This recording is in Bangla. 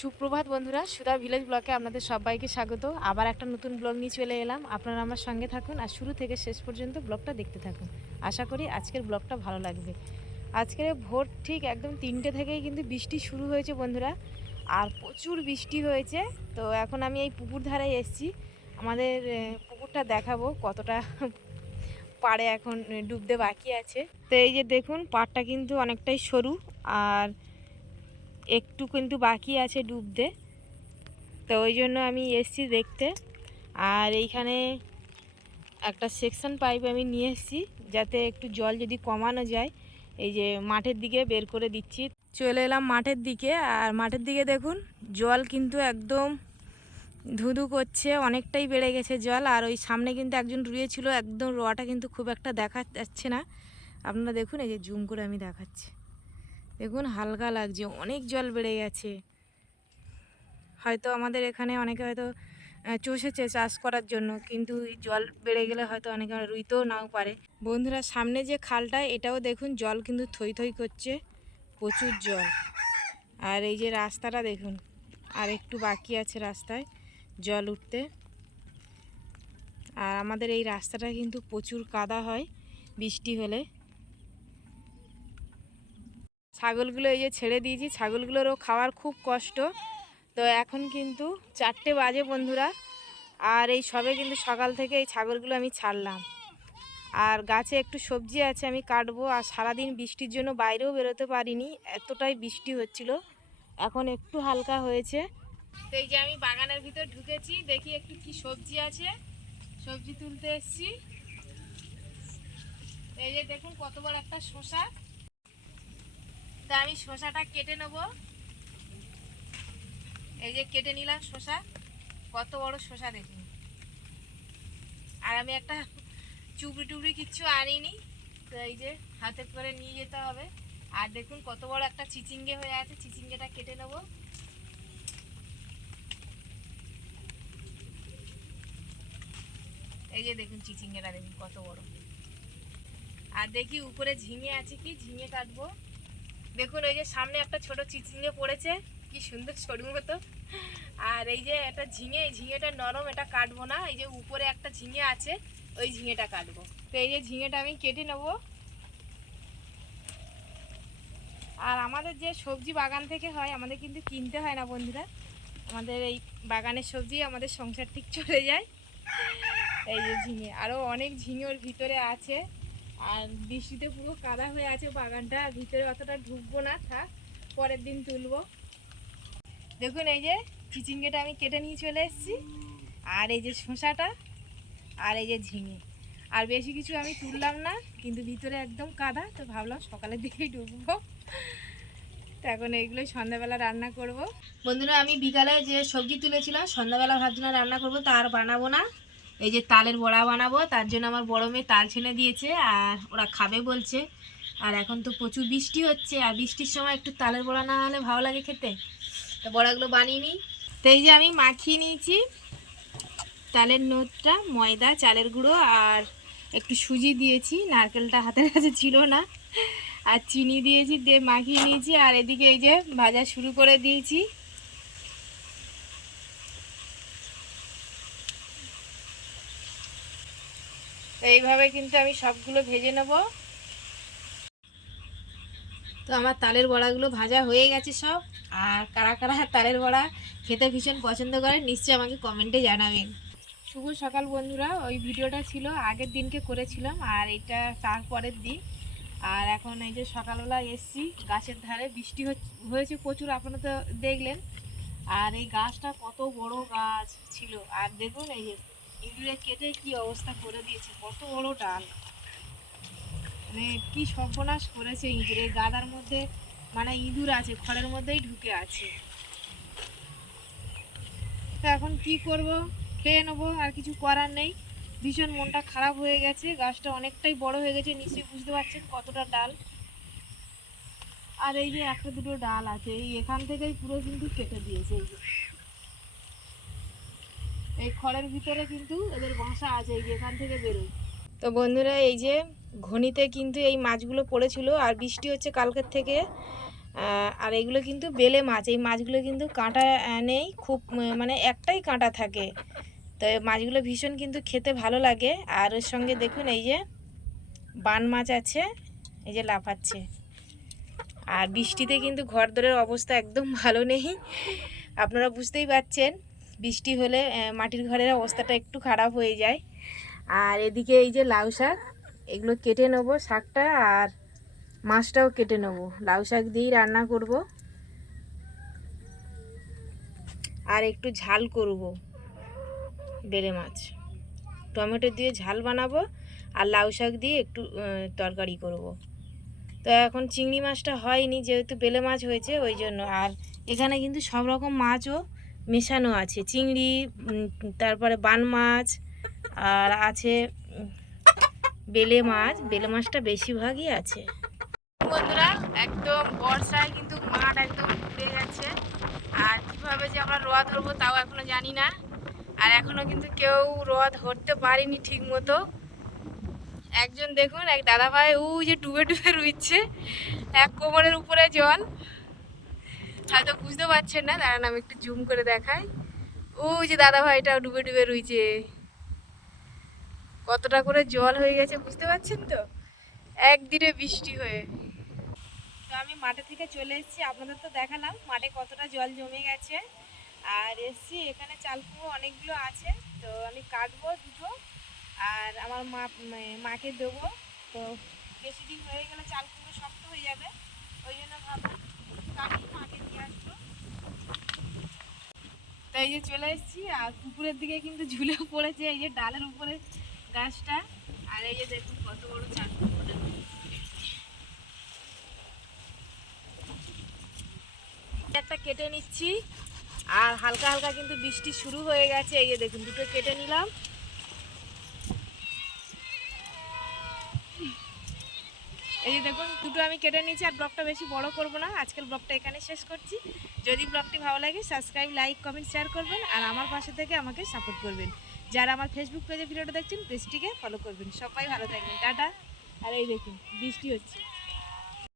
সুপ্রভাত বন্ধুরা, সুধা ভিলেজ ব্লকে আপনাদের সবাইকে স্বাগত। আবার একটা নতুন ব্লগ নিয়ে চলে এলাম। আপনারা আমার সঙ্গে থাকুন আর শুরু থেকে শেষ পর্যন্ত ব্লগটা দেখতে থাকুন। আশা করি আজকের ব্লগটা ভালো লাগবে। আজকের ভোর ঠিক একদম তিনটে থেকেই কিন্তু বৃষ্টি শুরু হয়েছে বন্ধুরা। আর প্রচুর বৃষ্টি হয়েছে। তো এখন আমি এই পুকুর ধারে এসেছি। আমাদের পুকুরটা দেখাবো কতটা পাড়ে এখন ডুবতে বাকি আছে। তো এই যে দেখুন, পাড়টা কিন্তু অনেকটাই সরু। আর একটু কিন্তু বাকি আছে ডুবতে। তো ওই জন্য আমি এসছি দেখতে। আর এইখানে একটা সেকশন পাইপ আমি নিয়ে এসেছি, যাতে একটু জল যদি কমানো যায়, এই যে মাঠের দিকে বের করে দিচ্ছি। চলে এলাম মাঠের দিকে, আর মাঠের দিকে দেখুন, জল কিন্তু একদম ধুধু করছে, অনেকটাই বেড়ে গেছে জল। আর ওই সামনে কিন্তু একজন রুয়েছিল, একদম রোয়াটা কিন্তু খুব একটা দেখা যাচ্ছে না। আপনারা দেখুন, এই যে জুম করে আমি দেখাচ্ছি। দেখুন, হালকা লাগছে, অনেক জল বেড়ে গেছে। হয়তো আমাদের এখানে অনেকে হয়তো চষেছে চাষ করার জন্য, কিন্তু জল বেড়ে গেলে হয়তো অনেকে রুইতেও নাও পারে। বন্ধুরা, সামনে যে খালটা, এটাও দেখুন, জল কিন্তু থই থই করছে, প্রচুর জল। আর এই যে রাস্তাটা দেখুন, আর একটু বাকি আছে রাস্তায় জল উঠতে। আর আমাদের এই রাস্তাটা কিন্তু প্রচুর কাদা হয় বৃষ্টি হলে। ছাগলগুলো এই যে ছেড়ে দিয়েছি, ছাগলগুলোরও খাওয়ার খুব কষ্ট। তো এখন কিন্তু চারটে বাজে বন্ধুরা, আর এই সবে কিন্তু সকাল থেকে এই ছাগলগুলো আমি ছাড়লাম। আর গাছে একটু সবজি আছে আমি কাটবো, আর সারাদিন বৃষ্টির জন্য বাইরেও বেরোতে পারিনি, এতটাই বৃষ্টি হচ্ছিল। এখন একটু হালকা হয়েছে। তো এই যে আমি বাগানের ভিতর ঢুকেছি, দেখি একটু কি সবজি আছে। সবজি তুলতে এসেছি। এই যে দেখুন কত বড় একটা শসা। তা আমি শসাটা কেটে নেব। এই যে কেটে নিলাম শসা, কত বড় শসা দেখুন। আর আমি একটা চুবড়ি টুবড়ি কিচ্ছু আনিনি, তো এই যে হাতে করে নিয়ে যেতে হবে। আর দেখুন কত বড় একটা চিচিঙ্গে হয়ে আছে, চিচিঙ্গেটা কেটে নেব। এই যে দেখুন চিচিঙ্গেটা দেখুন কত বড়। আর দেখি উপরে ঝিঙে আছে কি? ঝিঙে কাটবো। দেখুন ওই যে সামনে একটা ছোট চিচিঙে পড়েছে। কি সুন্দর সরু মতো। আর এই যে একটা ঝিঙে, এই ঝিঙেটা নরম, এটা কাটবো না। এই যে উপরে একটা ঝিঙে আছে, ওই ঝিঙেটা কাটবো। তো এই যে ঝিঙেটা আমি কেটে নেব। আর আমাদের যে সবজি বাগান থেকে হয়, আমাদের কিন্তু কিনতে হয় না বন্ধুরা। আমাদের এই বাগানের সবজি আমাদের সংসার ঠিক চলে যায়। এই যে ঝিঙে আরও অনেক ঝিঙে ওর ভিতরে আছে। আর বৃষ্টিতে পুরো কাদা হয়ে আছে বাগানটা, ভিতরে অতটা ঢুকবো না, থাক, পরের দিন তুলবো। দেখুন, এই যে চিচিঙ্গেটা আমি কেটে নিয়ে চলে এসেছি, আর এই যে শসাটা, আর এই যে ঝিঙে। আর বেশি কিছু আমি তুললাম না, কিন্তু ভিতরে একদম কাদা, তো ভাবলাম সকালের দিকেই ঢুকবো তো এখন এইগুলোই সন্ধ্যাবেলা রান্না করব। বন্ধুরা, আমি বিকালে যে সবজি তুলেছিলাম, সন্ধ্যাবেলা ভাবছিলাম রান্না করব তার বানাবো না। এই যে তালের বড়া বানাবো, তার জন্য আমার বড় মেয়ে তাল ছেনে দিয়েছে আর ওরা খাবে বলছে। আর এখন তো প্রচুর বৃষ্টি হচ্ছে, আর বৃষ্টির সময় একটু তালের বড়া না হলে ভালো লাগে খেতে। বড়াগুলো বানিয়ে নিই। তো এই যে আমি মাখিয়ে নিয়েছি তালের নোটটা, ময়দা, চালের গুঁড়ো আর একটু সুজি দিয়েছি। নারকেলটা হাতের কাছে ছিল না। আর চিনি দিয়েছি, দিয়ে মাখিয়ে নিয়েছি। আর এদিকে এই যে ভাজা শুরু করে দিয়েছি। তো এইভাবে কিন্তু আমি সবগুলো ভেজে নেব। তো আমার তালের বড়াগুলো ভাজা হয়ে গেছে সব। আর কারা কারা তালের বড়া খেতে ভীষণ পছন্দ করে নিশ্চয়ই আমাকে কমেন্টে জানাবেন। শুভ সকাল বন্ধুরা, ওই ভিডিওটা ছিল আগের দিনকে করেছিলাম, আর এটা তারপরের দিন। আর এখন এই যে সকালবেলা এসছি, গাছের ধারে বৃষ্টি হয়েছে প্রচুর, আপনারা তো দেখলেন। আর এই গাছটা কত বড় গাছ ছিল। আর দেখুন এই যে ইঁদুরে কেটে কি অবস্থা করে দিয়েছে? কত বড় ডাল। মানে কি সর্বনাশ করেছে ইঁদুরের। গাদার মধ্যে মানে ইঁদুর আছে, খড়ের মধ্যেই ঢুকে আছে। তো এখন কি করব? খেয়ে নেব, আর কিছু করার নেই। ভীষণ মনটা খারাপ হয়ে গেছে। গাছটা অনেকটাই বড় হয়ে গেছে, নিশ্চয়ই বুঝতে পারছেন কতটা ডাল। আর এই যে একটা দুটো ডাল আছে, এই এখান থেকেই পুরো কিন্তু কেটে দিয়েছে। এই যে এই খড়ের ভিতরে কিন্তু এদের বাসা আছে, এই যে এখান থেকে বেরোয়। তো বন্ধুরা, এই যে ঘনিতে কিন্তু এই মাছগুলো পড়েছিল, আর বৃষ্টি হচ্ছে কালকের থেকে। আর এগুলো কিন্তু বেলে মাছ, এই মাছগুলো কিন্তু কাঁটা নেই, খুব মানে একটাই কাঁটা থাকে। তো এই মাছগুলো ভীষণ কিন্তু খেতে ভালো লাগে। আর ওর সঙ্গে দেখুন, এই যে বান মাছ আছে, এই যে লাফাচ্ছে। আর বৃষ্টিতে কিন্তু ঘর দরের অবস্থা একদম ভালো নেই। আপনারা বুঝতেই পারছেন। বৃষ্টি হলে মাটির ঘরের অবস্থাটা একটু খারাপ হয়ে যায়। আর এদিকে এই যে লাউ শাক, এগুলো কেটে নেব শাকটা আর মাছটাও কেটে নেব। লাউ শাক দিয়েই রান্না করব। আর একটু ঝাল করব, বেলে মাছ। টমেটো দিয়ে ঝাল বানাবো আর লাউ শাক দিয়ে একটু তরকারি করব। তো এখন চিংড়ি মাছটা হয়নি, যেহেতু বেলে মাছ হয়েছে, ওই জন্য। আর এখানে কিন্তু সব রকম মাছও মেশানো আছে। চিংড়ি তারপরে বান মাছ, আর আছে বেলে মাছ। বেলে মাছটা বেশিরভাগই আছে। বন্ধুরা, একদম বর্ষায় কিন্তু মাঠ একদম ঘুরে গেছে। আর কীভাবে যে আমরা রোয়া ধরবো তাও এখনও জানি না। আর এখনও কিন্তু কেউ রোয়া ধরতে পারিনি ঠিক মতো একজন দেখুন, এক দাদা ভাই ও যে ডুবে ডুবে রুইচ্ছে এক কোমরের উপরে জল। হয়তো বুঝতে পারছেন না, দাঁড়ান আমি একটু জুম করে দেখাই। ও যে দাদা ভাইটা ডুবে ডুবে রুইছে। কতটা করে জল হয়ে গেছে বুঝতে পারছেন তো? একদিনে বৃষ্টি হয়ে। তো আমি মাঠে থেকে চলে এসেছি, আপনাদের তো দেখালাম মাঠে কতটা জল জমে গেছে। আর এসছি, এখানে চাল চালকুয়ো অনেকগুলো আছে, তো আমি কাটবো দুটো। আর আমার মা মাকে দেবো। তো বেশি দিন হয়ে গেলে চাল চালকুয়ো শক্ত হয়ে যাবে, ওই জন্য ভাবলাম কাটি মাকে তো এই যে চলে এসেছি, আর পুকুরের দিকে কিন্তু ঝুলে পড়েছে এই যে ডালের উপরে গাছটা। আর এই যে দেখুন কত বড় চালকুয়োটা একটা কেটে নিচ্ছি, আর হালকা হালকা কিন্তু বৃষ্টি শুরু হয়ে গেছে। এই যে দেখুন, দুটো কেটে নিলাম। এই যে দেখুন, দুটো আমি কেটে নিয়েছি, আর ব্লগটা বেশি বড় করব না। আজকের ব্লগটা এখানে শেষ করছি। যদি ব্লগটি ভালো লাগে সাবস্ক্রাইব লাইক কমেন্ট শেয়ার করবেন, আর আমার পাশে থেকে আমাকে সাপোর্ট করবেন। যারা আমার ফেসবুক পেজে ভিডিওটা দেখছেন পেজটিকে ফলো করবেন। সবাই ভালো থাকবেন। টাটা। আর এই দেখুন, বৃষ্টি হচ্ছে।